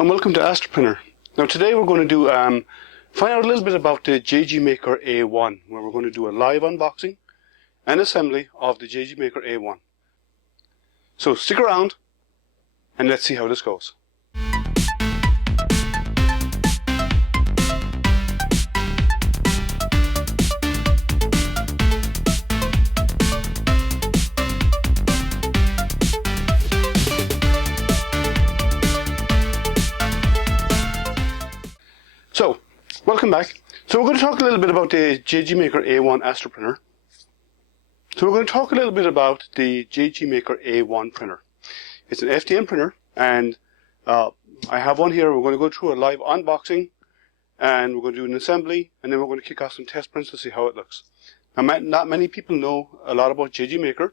and welcome to AstroPrinter. Now today we're going to do find out a little bit about the JGMaker A1, where we're going to do a live unboxing and assembly of the JGMaker A1. So stick around and let's see how this goes. So, welcome back. So we're going to talk a little bit about the JGMaker A1 AstroPrinter. So we're going to talk a little bit about the JGMaker A1 printer. It's an FDM printer, and I have one here. We're going to go through a live unboxing, and we're going to do an assembly, and then we're going to kick off some test prints to see how it looks. Now, not many people know a lot about JGMaker.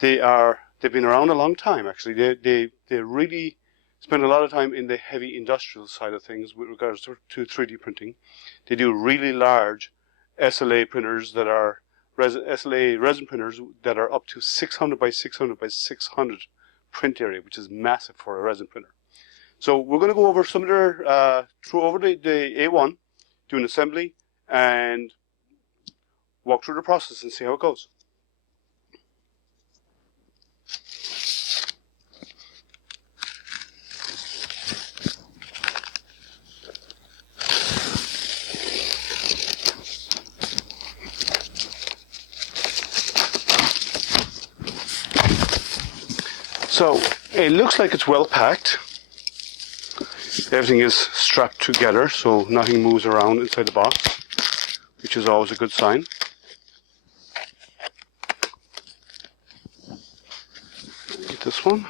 They've been around a long time, actually. They really spend a lot of time in the heavy industrial side of things with regards to 3D printing. They do really large SLA printers that are SLA resin printers that are up to 600 by 600 by 600 print area, which is massive for a resin printer. So we're going to go over some of their the A1, do an assembly, and walk through the process and see how it goes. So it looks like it's well packed. Everything is strapped together, so nothing moves around inside the box, which is always a good sign. Get this one.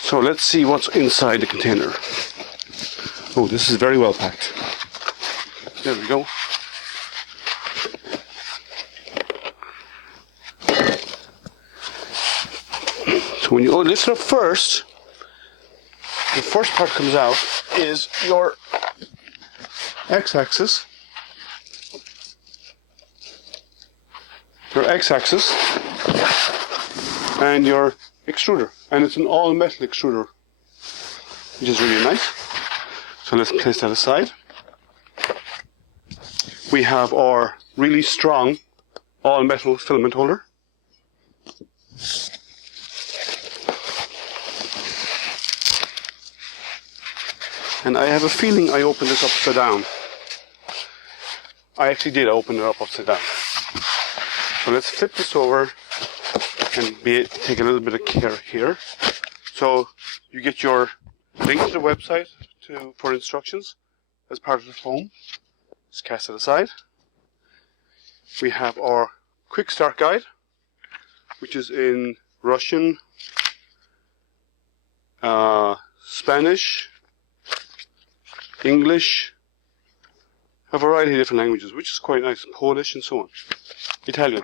So let's see what's inside the container. Oh, this is very well packed. There we go. So when you lift it up first, the first part comes out is your x-axis, and your extruder, and it's an all-metal extruder, which is really nice. So let's place that aside. We have our really strong all-metal filament holder. And I have a feeling I opened this upside down. I actually did open it up upside down. So let's flip this over and take a little bit of care here. So you get your link to the website for instructions as part of the foam. Just cast it aside. We have our quick start guide, which is in Russian, Spanish, English, a variety of different languages, which is quite nice, Polish and so on, Italian.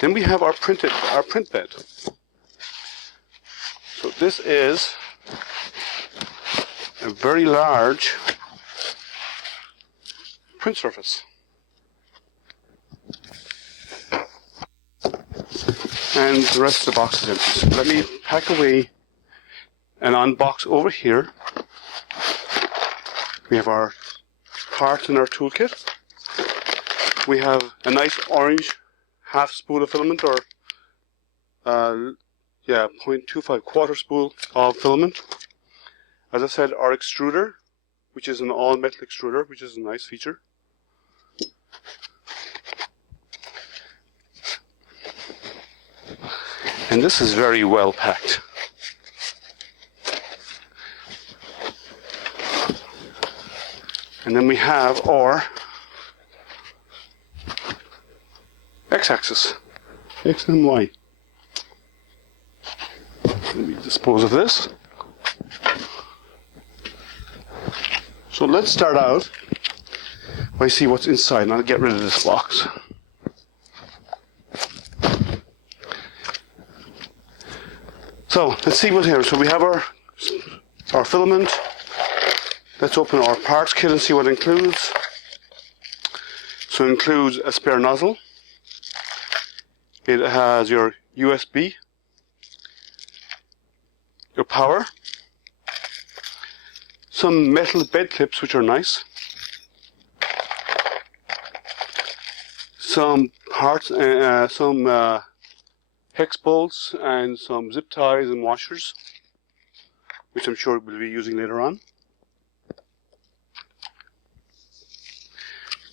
Then we have our print bed. So this is a very large print surface. And the rest of the box is empty. So let me pack away and unbox over here. We have our parts in our toolkit. We have a nice orange half spool of filament, or 0.25 quarter spool of filament. As I said, our extruder, which is an all metal extruder, which is a nice feature. And this is very well packed. And then we have our x-axis, x and y. Let me dispose of this. So let's start out by see what's inside, and I'll get rid of this box. So let's see what's here. So we have our filament. Let's open our parts kit and see what it includes. So it includes a spare nozzle. It has your USB, your power, some metal bed clips which are nice, some parts, some hex bolts and some zip ties and washers, which I'm sure we'll be using later on.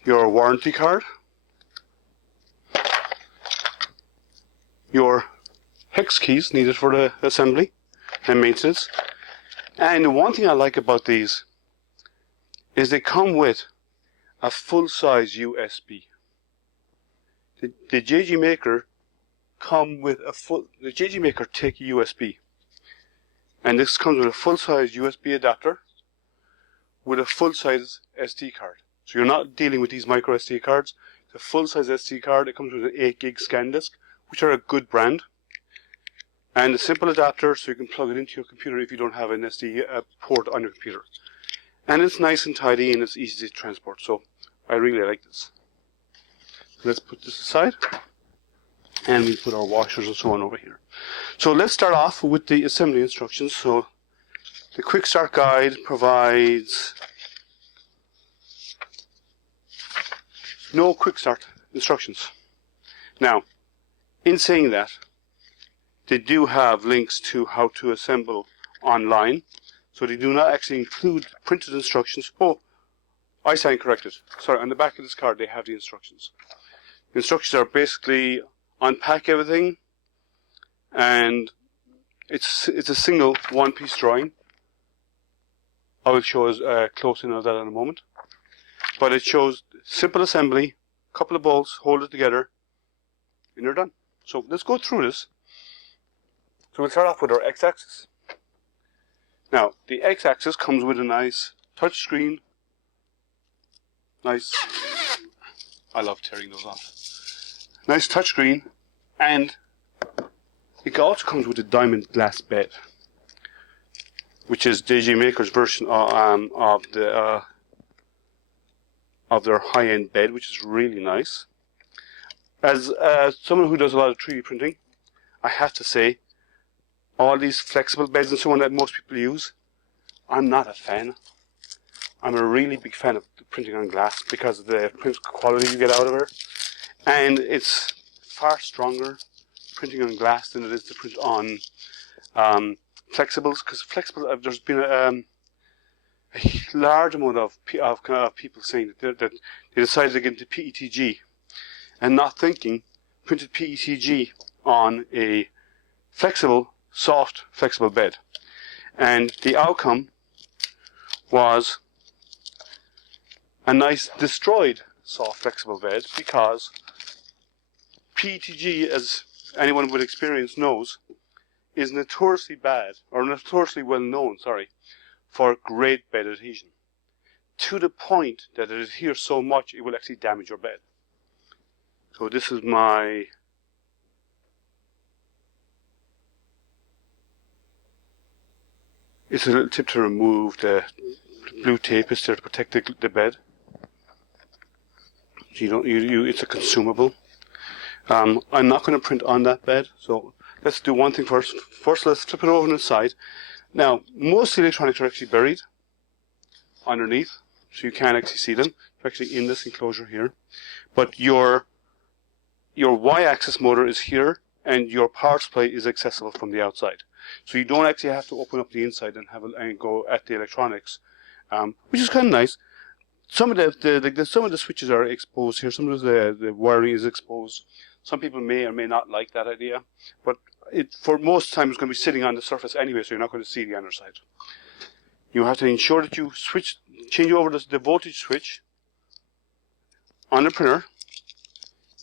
Your warranty card, your hex keys needed for the assembly and maintenance. And the one thing I like about these is they come with a full-size USB. The JGMaker come with the JGMaker take USB, and this comes with a full-size USB adapter with a full-size SD card. So you're not dealing with these micro SD cards. It's a full-size SD card. It comes with an 8 gig scan disk, which are a good brand, and a simple adapter so you can plug it into your computer if you don't have an SD port on your computer. And it's nice and tidy and it's easy to transport, so I really like this. Let's put this aside, and we put our washers and so on over here. So let's start off with the assembly instructions. So the quick start guide provides no quick start instructions. Now, in saying that, they do have links to how to assemble online, so they do not actually include printed instructions. Oh, I stand corrected. Sorry, on the back of this card they have the instructions. The instructions are basically unpack everything, and it's a single one-piece drawing. I will show us a close-in of that in a moment. But it shows simple assembly, couple of bolts, hold it together, and you're done. So let's go through this. So we'll start off with our x-axis. Now, the x-axis comes with a nice touch screen. Nice. I love tearing those off. Nice touch screen, and it also comes with a diamond glass bed, which is JGMaker's version of their high-end bed, which is really nice. As someone who does a lot of 3D printing, I have to say, all these flexible beds and so on that most people use, I'm not a fan. I'm a really big fan of printing on glass because of the print quality you get out of it, and it's far stronger printing on glass than it is to print on flexibles, because flexible, there's been a large amount of people saying that they decided to get into PETG and not thinking printed PETG on a flexible, soft, flexible bed. And the outcome was a nice destroyed soft, flexible bed, because PETG, as anyone with experience knows, is notoriously bad, or notoriously well known, for great bed adhesion, to the point that it adheres so much it will actually damage your bed. So this is my it's a little tip to remove the blue tape. Is there to protect the bed. It's a consumable. I'm not going to print on that bed, so let's do one thing first. First, let's flip it over on the side. Now, most electronics are actually buried underneath, so you can't actually see them. They're actually in this enclosure here. But your Y-axis motor is here, and your power supply is accessible from the outside. So you don't actually have to open up the inside and go at the electronics, which is kind of nice. Some of the switches are exposed here. Some of the wiring is exposed. Some people may or may not like that idea, but for most time it's going to be sitting on the surface anyway, so you're not going to see the underside. You have to ensure that you change over the voltage switch on the printer.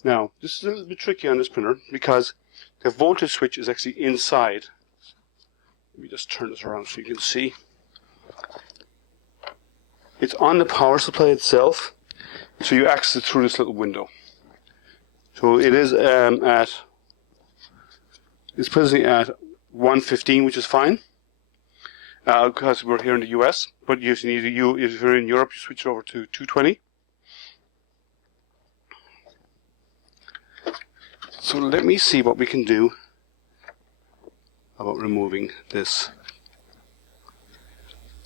Now, this is a little bit tricky on this printer because the voltage switch is actually inside. Let me just turn this around so you can see. It's on the power supply itself, so you access it through this little window. So it is it's presently at 115, which is fine, because we're here in the US. But if you're in Europe, you switch it over to 220. So let me see what we can do about removing this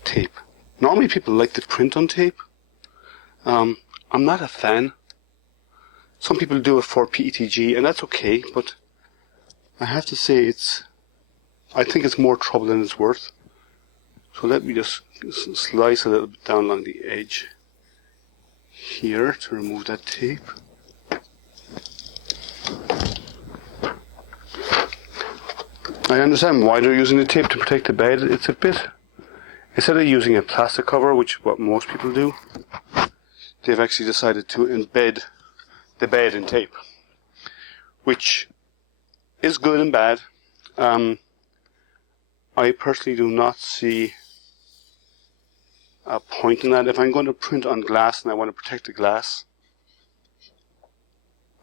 tape. Normally people like to print on tape. I'm not a fan. Some people do it for PETG, and that's okay, but I have to say I think it's more trouble than it's worth. So let me just slice a little bit down along the edge here to remove that tape. I understand why they're using the tape to protect the bed. It's a bit, instead of using a plastic cover, which is what most people do, they've actually decided to embed the bed in tape, which is good and bad. I personally do not see a point in that. If I'm going to print on glass and I want to protect the glass,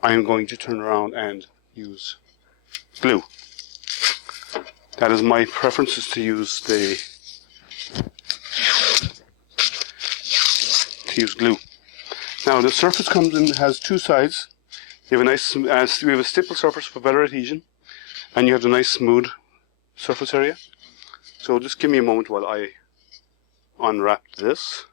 I am going to turn around and use glue. That is my preference, is to use glue. Now the surface has two sides. You have a nice, we have a stipple surface for better adhesion, and you have the nice smooth surface area. So just give me a moment while I unwrap this.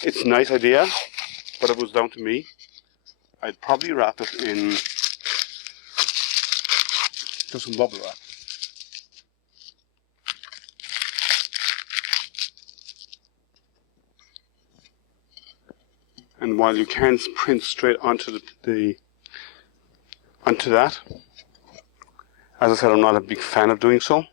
It's a nice idea, but if it was down to me, I'd probably wrap it in just some bubble wrap. And while you can print straight onto onto that, as I said, I'm not a big fan of doing so.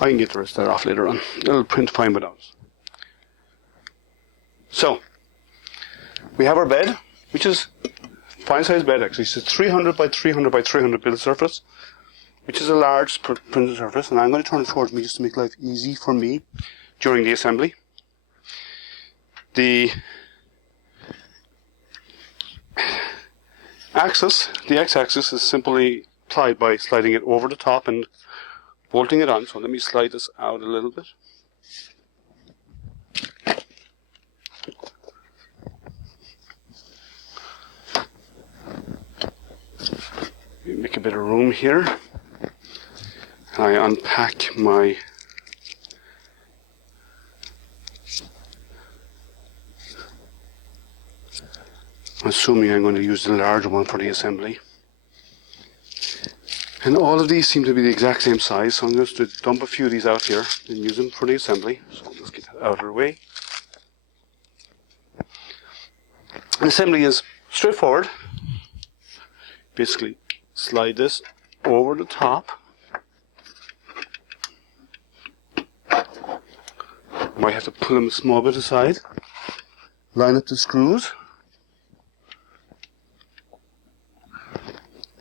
I can get the rest of that off later on. It'll print fine without it. So, we have our bed, which is a fine size bed actually. It's a 300 by 300 by 300 build surface, which is a large printed surface, and I'm going to turn it towards me just to make life easy for me during the assembly. The x-axis is simply applied by sliding it over the top and bolting it on. So let me slide this out a little bit. Make a bit of room here. I unpack my assuming I'm going to use the larger one for the assembly. And all of these seem to be the exact same size, so I'm just going to dump a few of these out here and use them for the assembly. So let's get that out of the way. The assembly is straightforward. Basically, slide this over the top. Might have to pull them a small bit aside. Line up the screws.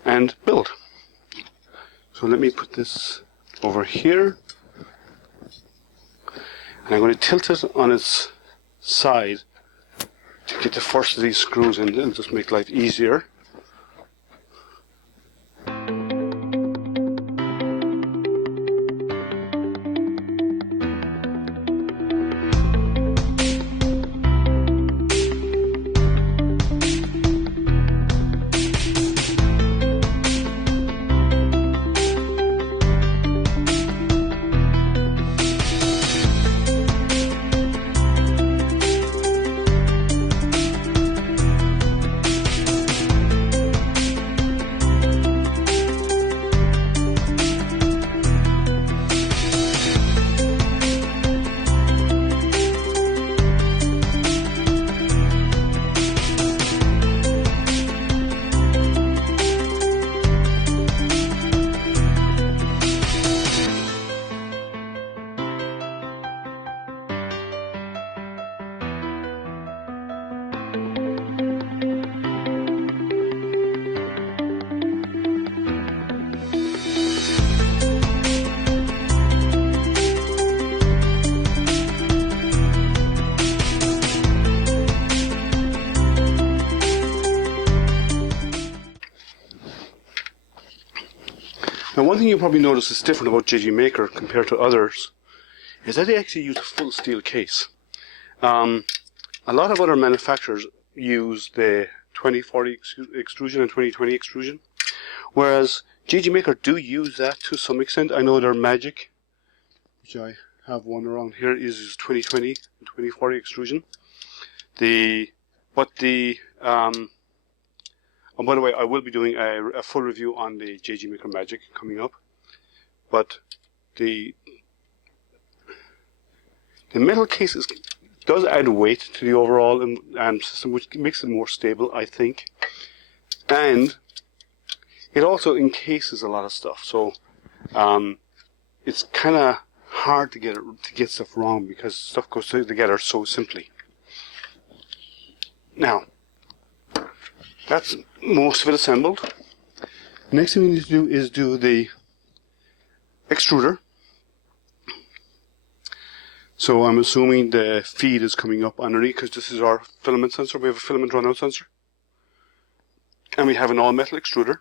And build. So let me put this over here, and I'm going to tilt it on its side to get the first of these screws in. It'll just make life easier. Now, one thing you'll probably notice is different about JGMaker compared to others is that they actually use a full steel case. A lot of other manufacturers use the 2040 extrusion and 2020 extrusion, whereas JGMaker do use that to some extent. I know their Magic, which I have one around here, uses 2020 and 2040 extrusion. And by the way, I will be doing a full review on the JGMaker Magic coming up. But the metal case does add weight to the overall system, which makes it more stable, I think. And it also encases a lot of stuff, so it's kind of hard to get stuff wrong because stuff goes together so simply. Now, that's most of it assembled. The next thing we need to do is do the extruder. So I'm assuming the feed is coming up underneath because this is our filament sensor. We have a filament runout sensor. And we have an all-metal extruder.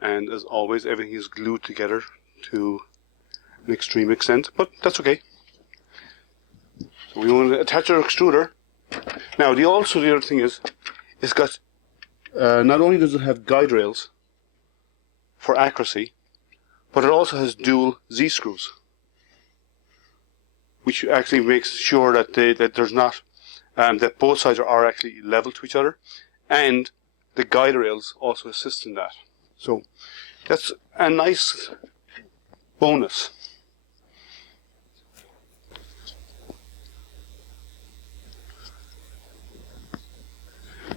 And as always, everything is glued together to an extreme extent, but that's okay. So we want to attach our extruder. Now, the other thing is, it's got, not only does it have guide rails for accuracy, but it also has dual Z-screws, which actually makes sure that there's not, that both sides are actually level to each other, and the guide rails also assist in that. So that's a nice bonus.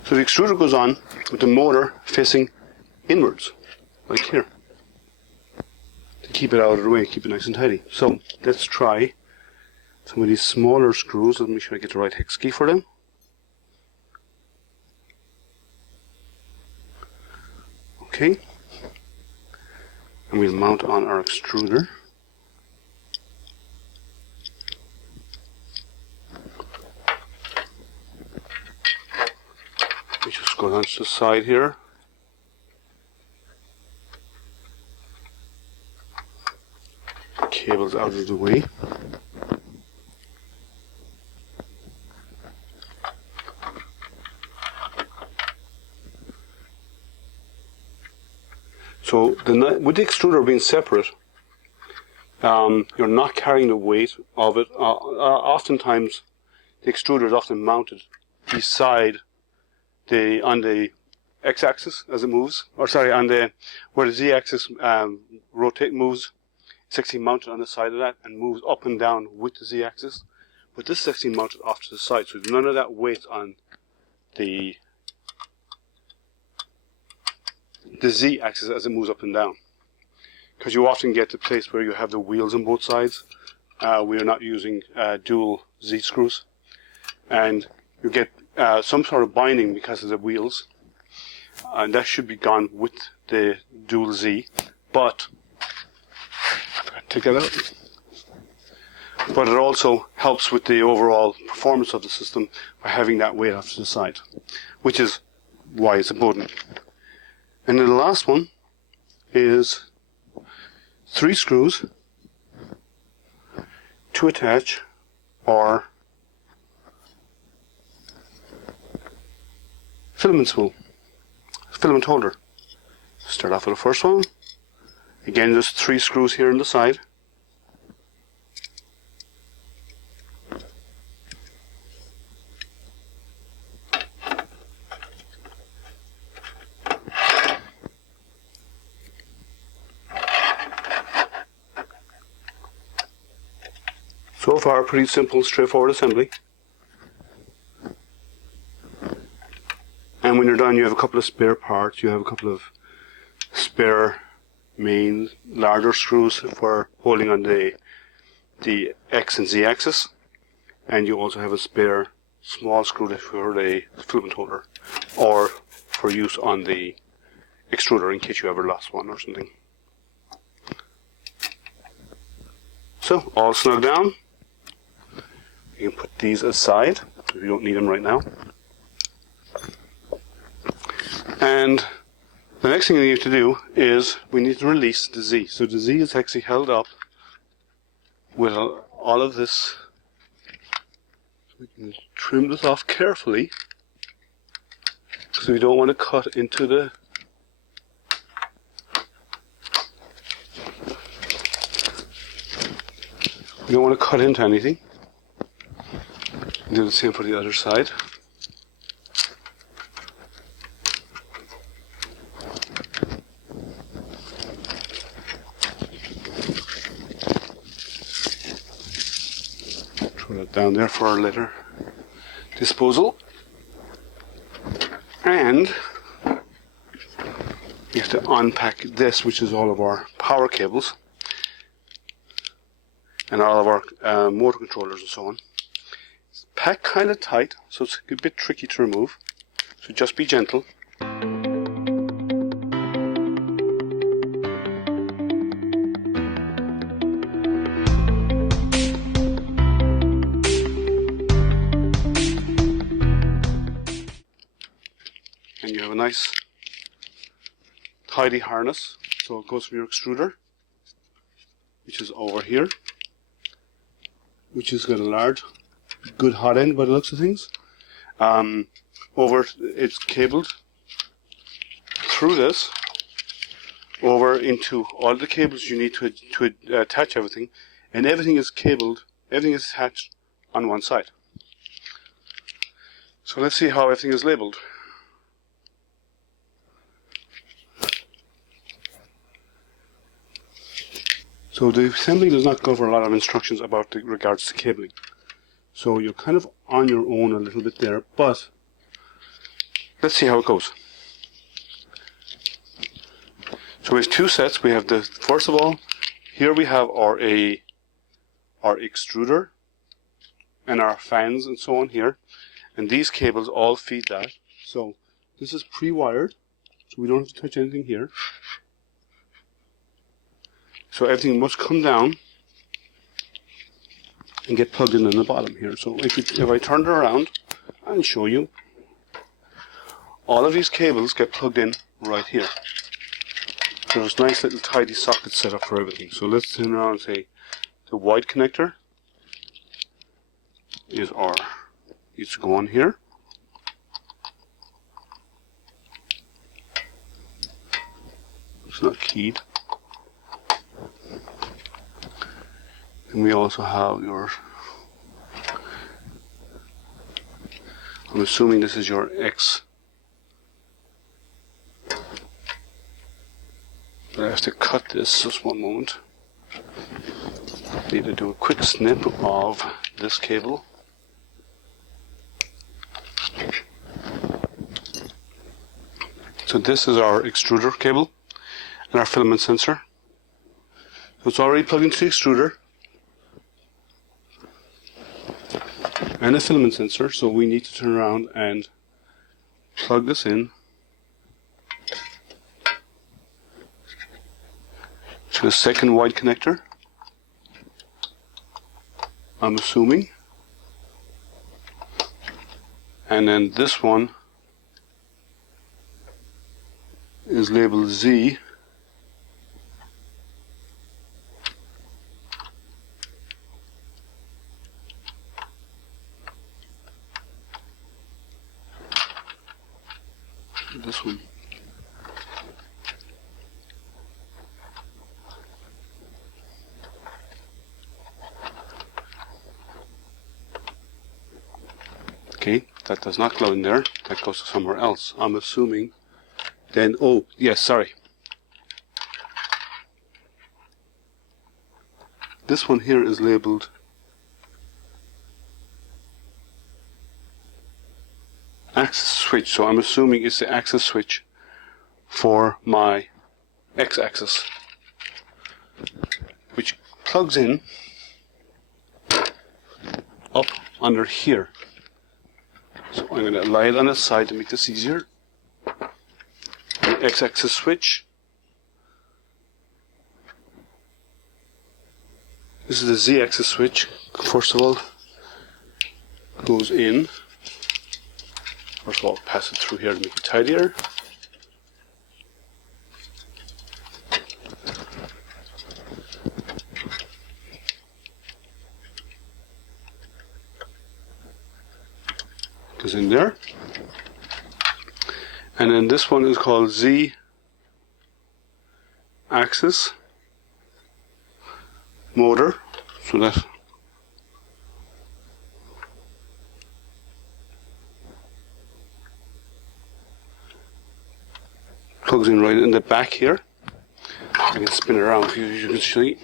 So the extruder goes on with the motor facing inwards, like here, to keep it out of the way, keep it nice and tidy. So let's try some of these smaller screws. Let me make sure I get the right hex key for them. Okay. And we'll mount on our extruder. We just go down to the side here. Cables out of the way. So with the extruder being separate, you're not carrying the weight of it. Oftentimes, the extruder is often mounted beside on the x-axis as it moves, or sorry, where the z-axis moves. It's actually mounted on the side of that and moves up and down with the z-axis. But this is actually mounted off to the side, so there's none of that weight on the z-axis as it moves up and down. Because you often get to the place where you have the wheels on both sides. We are not using dual z-screws. And you get some sort of binding because of the wheels. And that should be gone with the dual Z. But, take that out. But it also helps with the overall performance of the system by having that weight off to the side. Which is why it's important. And then the last one is 3 screws to attach our filament spool, filament holder. Start off with the first one. Again, there's 3 screws here on the side. So far, pretty simple, straightforward assembly. And when you're done, you have a couple of spare parts. You have a couple of spare main larger screws for holding on the X and Z axis. And you also have a spare small screw for the filament holder, or for use on the extruder in case you ever lost one or something. So, all snug down. You can put these aside, if you don't need them right now. And The next thing we need to do is we need to release the Z. So the Z is actually held up with all of this. We can trim this off carefully because we don't want to cut into the anything. Do the same for the other side. Throw that down there for our later disposal. And we have to unpack this, which is all of our power cables and all of our motor controllers and so on. It's packed kind of tight, so it's a bit tricky to remove. So just be gentle. And you have a nice tidy harness. So it goes from your extruder, which is over here, which has got a large, good hot end by the looks of things. It's cabled through this over into all the cables you need to attach everything, and everything is attached on one side. So let's see how everything is labeled. So the assembly does not cover a lot of instructions about regards to cabling. So you're kind of on your own a little bit there, but let's see how it goes. So we have two sets. We have first of all, here we have our extruder and our fans and so on here. And these cables all feed that. So this is pre-wired, so we don't have to touch anything here. So everything must come down and get plugged in the bottom here. So if I turn it around and show you, all of these cables get plugged in right here. So there's nice little tidy sockets set up for everything. So let's turn around and say the white connector needs to go on here. It's not keyed. And we also have I'm assuming this is your X. I have to cut this just one moment. I need to do a quick snip of this cable. So this is our extruder cable and our filament sensor. So it's already plugged into the extruder and a filament sensor, so we need to turn around and plug this in to the second white connector, I'm assuming, and then this one is labeled Z. This one. Okay, that does not go in there. That goes to somewhere else. I'm assuming. Then, oh, yes, sorry. This one here is labeled access switch, so I'm assuming it's the access switch for my X-axis, which plugs in up under here. So I'm going to lie it on its side to make this easier. The X-axis switch. This is the Z-axis switch. First of all, goes in. First of all, pass it through here to make it tidier. goes in there. And then this one is called Z-axis motor, so that plugs in right in the back here. I can spin it around for you, as you can see.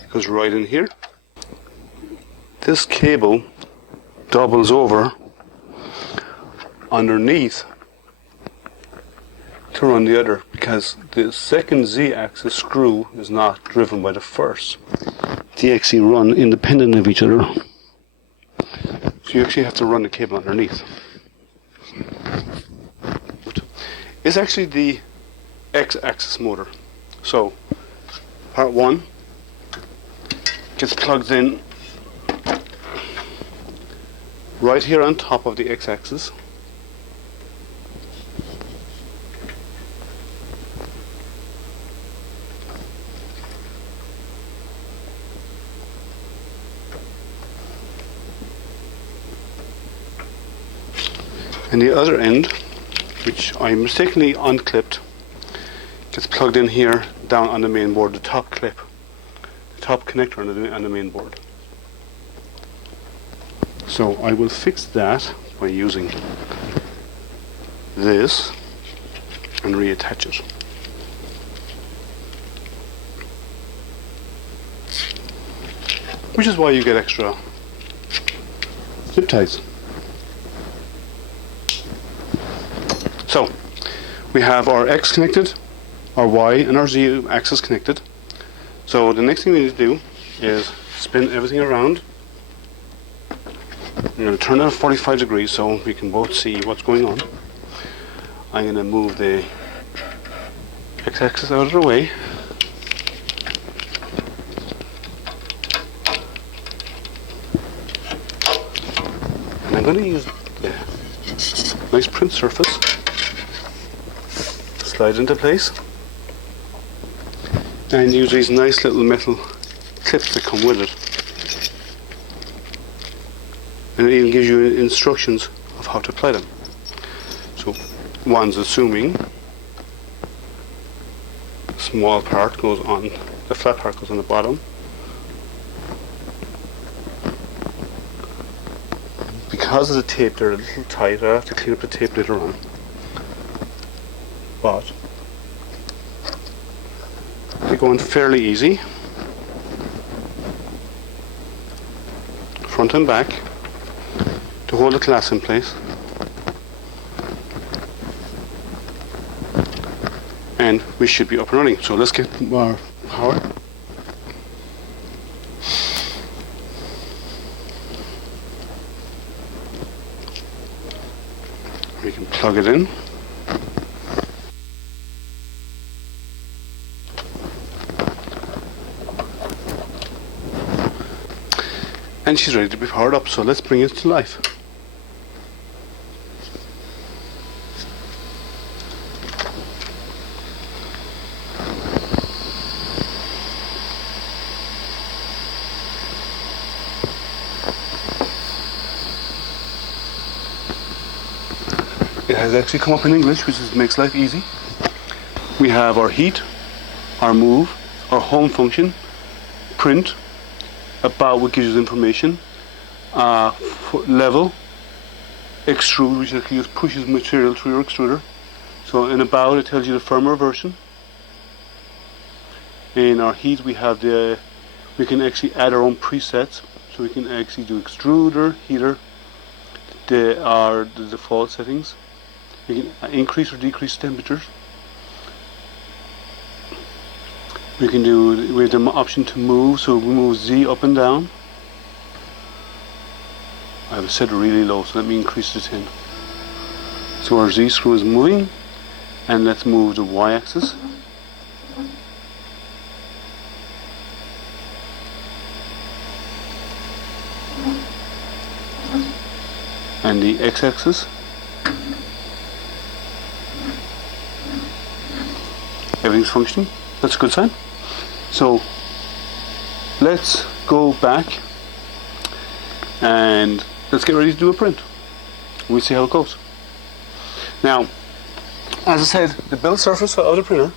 It goes right in here. This cable doubles over underneath to run the other, because the second Z-axis screw is not driven by the first. They actually run independent of each other. So you actually have to run the cable underneath. It's actually the X-axis motor. So part 1 gets plugged in right here on top of the X-axis. And the other end, which I mistakenly unclipped, gets plugged in here down on the main board, the top clip, the top connector on the main board. So I will fix that by using this and reattach it. Which is why you get extra zip ties. So we have our X connected, our Y and our Z axis connected. So the next thing we need to do is spin everything around. I'm going to turn it at 45 degrees so we can both see what's going on. I'm going to move the X-axis out of the way. And I'm going to use the nice print surface. Slide into place. And use these nice little metal clips that come with it. And it even gives you instructions of how to apply them. So one's assuming the small part goes on, the flat part goes on the bottom. Because of the tape, they're a little tight. I have to clean up the tape later on. But they go on fairly easy, front and back, to hold the glass in place. And we should be up and running. So let's get our power. We can plug it in. And she's ready to be powered up, so let's bring it to life. It has actually come up in English, which makes life easy. We have our heat, our move, our home function, print, about what gives you the information, level, extrude, which actually just pushes material through your extruder. So in about it tells you the firmware version. In our heat we have we can actually add our own presets, so we can actually do extruder, heater, the default settings. We can increase or decrease temperatures. We have the option to move, so we move Z up and down. I have it set really low, so let me increase to 10. So our Z screw is moving, and let's move the Y axis. And the X axis. Everything's functioning. That's a good sign. So let's go back and let's get ready to do a print. We'll see how it goes. Now, as I said, the build surface of the printer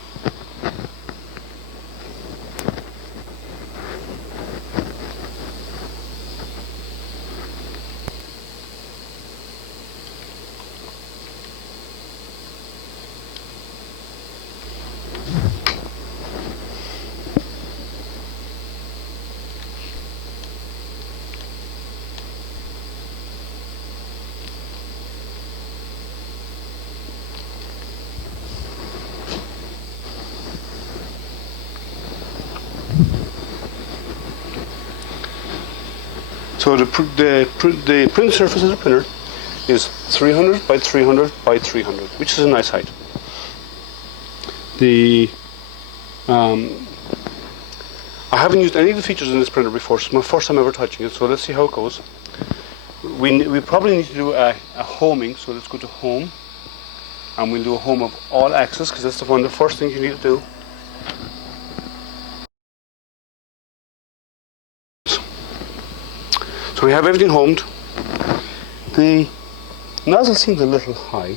so the print surface of the printer is 300 by 300 by 300, which is a nice height. I haven't used any of the features in this printer before, so it's my first time ever touching it, so let's see how it goes. We probably need to do a homing, so let's go to home, and we'll do a home of all axes, because that's the first thing you need to do. So we have everything homed. The nozzle seems a little high,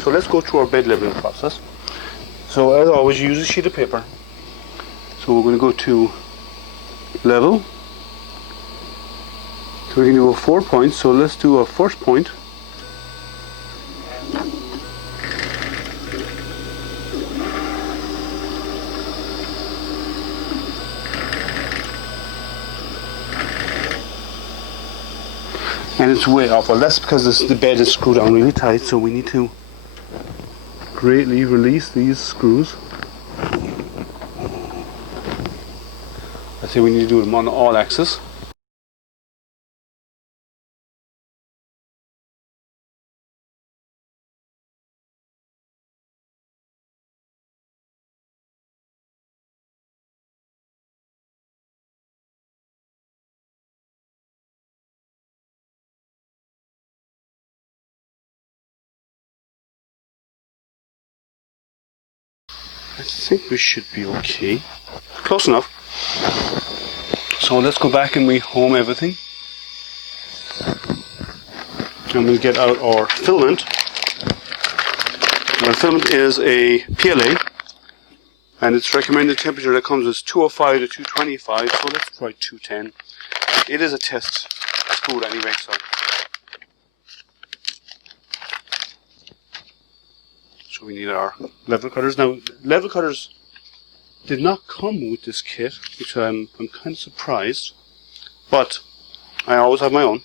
so let's go through our bed leveling process. So as always, you use a sheet of paper. So we're going to go to level. So we can do 4 points, so let's do a first point. And it's way off. Well, that's because the bed is screwed down really tight, so we need to greatly release these screws. I say we need to do them on all axes. I think we should be okay. Close enough. So let's go back and we home everything. And we'll get out our filament. Our filament is a PLA, and its recommended temperature that comes is 205 to 225, so let's try 210. It is a test spool anyway, so we need our level cutters. Now, level cutters did not come with this kit, which I'm kind of surprised, but I always have my own.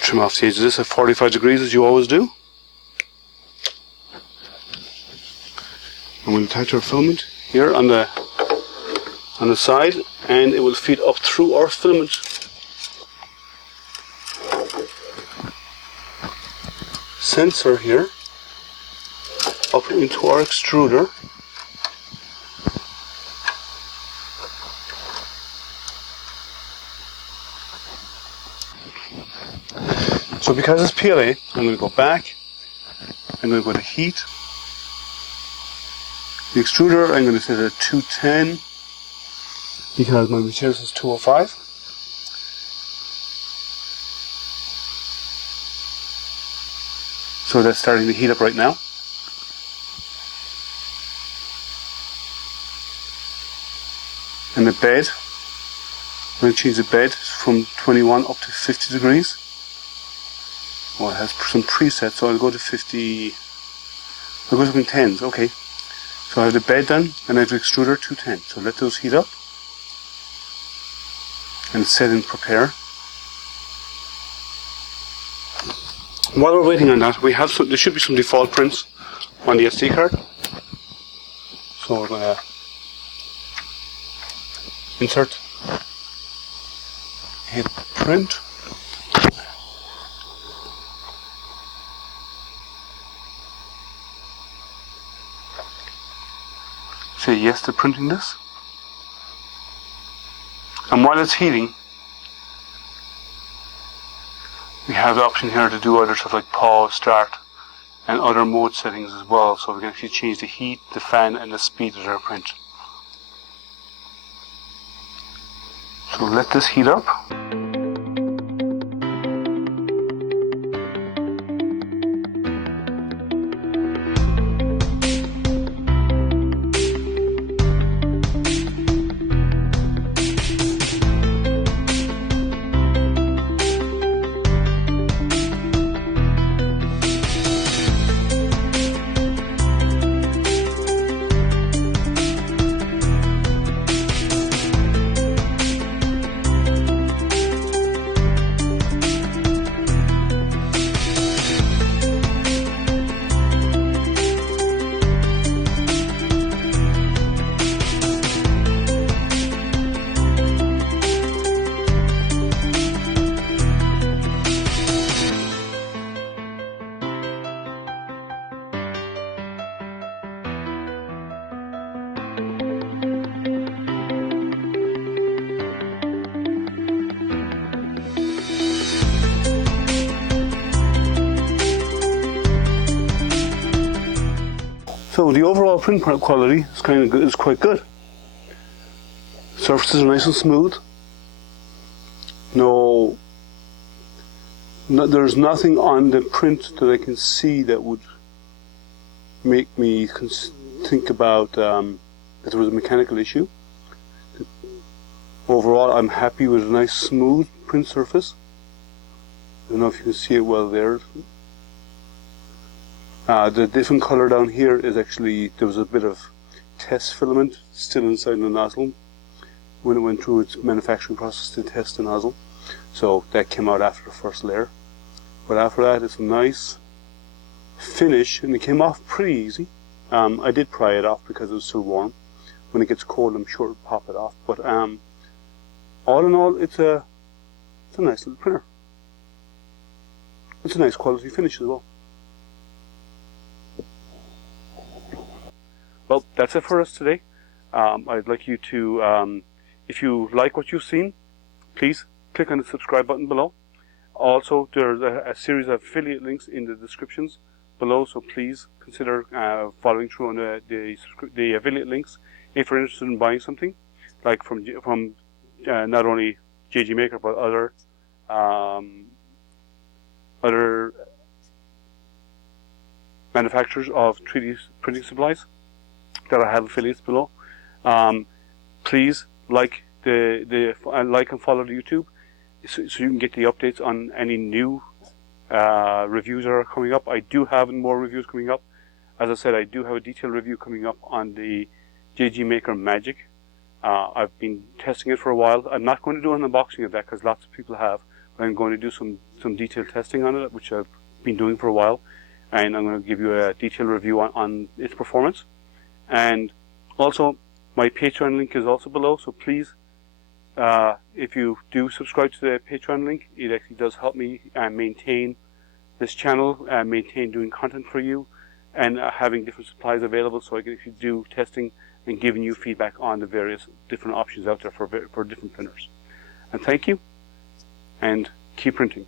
Trim off the edge of this at 45 degrees as you always do. And we'll attach our filament here on the side, and it will feed up through our filament sensor here up into our extruder. So because it's PLA, I'm going to go back, I'm going to go to heat. The extruder I'm going to set it at 210 because my material is 205. So that's starting to heat up right now. And the bed, I'm going to change the bed from 21 up to 50 degrees. Well, it has some presets, so I'll go to 50, I'll go to 10s, okay. So I have the bed done, and I have the extruder 210. So let those heat up, and set in prepare. While we're waiting on that, there should be some default prints on the SD card. So we're going to insert, hit print. say yes to printing this. And while it's heating, we have the option here to do other stuff like pause, start, and other mode settings as well. So we can actually change the heat, the fan, and the speed of our print. So let this heat up. So the overall print quality is quite good. Surfaces are nice and smooth. There's nothing on the print that I can see that would make me think about that there was a mechanical issue. Overall, I'm happy with a nice smooth print surface. I don't know if you can see it well there. The different colour down here is actually, there was a bit of test filament still inside the nozzle when it went through its manufacturing process to test the nozzle. So that came out after the first layer. But after that, it's a nice finish, and it came off pretty easy. I did pry it off because it was still warm. When it gets cold, I'm sure it'll pop it off. But all in all, it's a nice little printer. It's a nice quality finish as well. Well, that's it for us today. I'd like you to, if you like what you've seen, please click on the subscribe button below. Also, there's a series of affiliate links in the descriptions below, so please consider following through on the affiliate links if you're interested in buying something, like from not only JGMaker but other manufacturers of 3D printing supplies that I have affiliates below. Please like like and follow the YouTube so you can get the updates on any new reviews that are coming up. I do have more reviews coming up. As I said, I do have a detailed review coming up on the JGMaker Magic. I've been testing it for a while. I'm not going to do an unboxing of that because lots of people have, but I'm going to do some detailed testing on it, which I've been doing for a while, and I'm going to give you a detailed review on its performance. And also, my Patreon link is also below, so please, if you do subscribe to the Patreon link, it actually does help me maintain this channel, maintain doing content for you, and having different supplies available so I can actually do testing and giving you feedback on the various different options out there for different printers. And thank you, and keep printing.